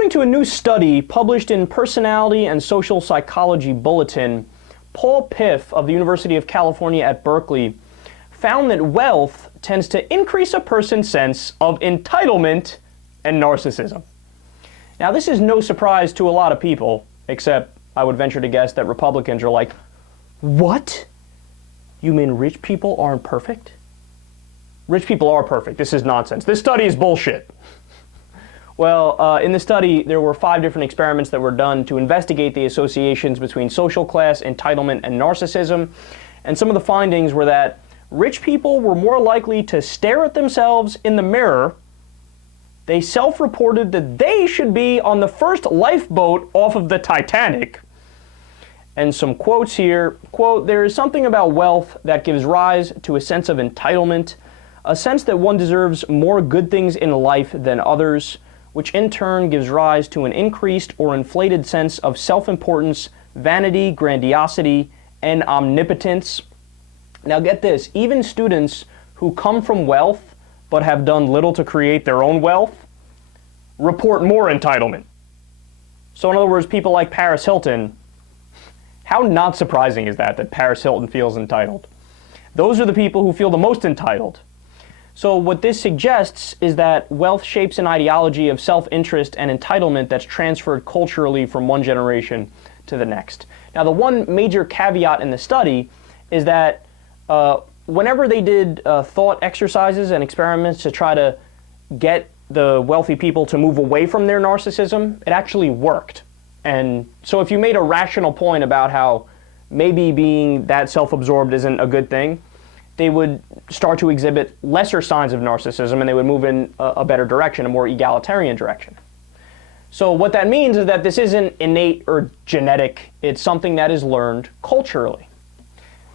According to a new study published in Personality and Social Psychology Bulletin, Paul Piff of the University of California at Berkeley found that wealth tends to increase a person's sense of entitlement and narcissism. Now, this is no surprise to a lot of people, except I would venture to guess that Republicans are like, what? You mean rich people aren't perfect? Rich people are perfect. This is nonsense. This study is bullshit. Well, in the study, there were 5 different experiments that were done to investigate the associations between social class, entitlement, and narcissism. And some of the findings were that rich people were more likely to stare at themselves in the mirror. They self-reported that they should be on the first lifeboat off of the Titanic. And some quotes here. Quote, "There is something about wealth that gives rise to a sense of entitlement, a sense that one deserves more good things in life than others, which in turn gives rise to an increased or inflated sense of self-importance, vanity, grandiosity, and omnipotence." Now get this, even students who come from wealth but have done little to create their own wealth report more entitlement. So in other words, people like Paris Hilton, how not surprising is that Paris Hilton feels entitled? Those are the people who feel the most entitled. So what this suggests is that wealth shapes an ideology of self-interest and entitlement that's transferred culturally from one generation to the next. Now, the one major caveat in the study is that whenever they did thought exercises and experiments to try to get the wealthy people to move away from their narcissism, it actually worked. And so if you made a rational point about how maybe being that self-absorbed isn't a good thing, they would start to exhibit lesser signs of narcissism and they would move in a better direction, a more egalitarian direction. So what that means is that this isn't innate or genetic, it's something that is learned culturally.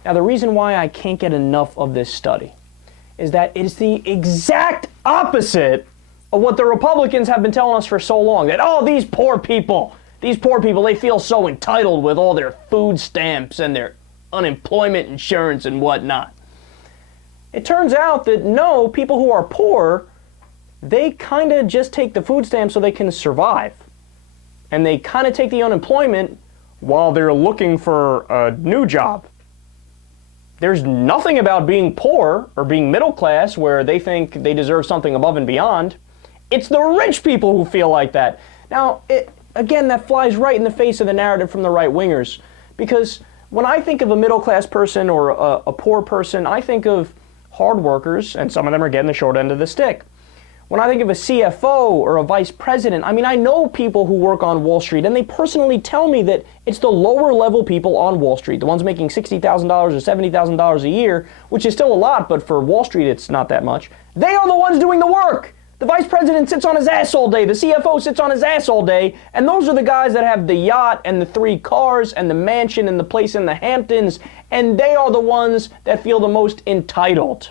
Now the reason why I can't get enough of this study is that it's the exact opposite of what the Republicans have been telling us for so long, that, oh, these poor people, they feel so entitled with all their food stamps and their unemployment insurance and whatnot. It turns out that no, people who are poor, they kind of just take the food stamps so they can survive. And they kind of take the unemployment while they're looking for a new job. There's nothing about being poor or being middle class where they think they deserve something above and beyond. It's the rich people who feel like that. Now, again, that flies right in the face of the narrative from the right-wingers. Because when I think of a middle class person or a poor person, I think of hard workers, and some of them are getting the short end of the stick. When I think of a CFO or a vice president, I mean, I know people who work on Wall Street, and they personally tell me that it's the lower level people on Wall Street, the ones making $60,000 or $70,000 a year, which is still a lot, but for Wall Street it's not that much. They are the ones doing the work. The vice president sits on his ass all day, the CFO sits on his ass all day, and those are the guys that have the yacht and the 3 cars and the mansion and the place in the Hamptons, and they are the ones that feel the most entitled.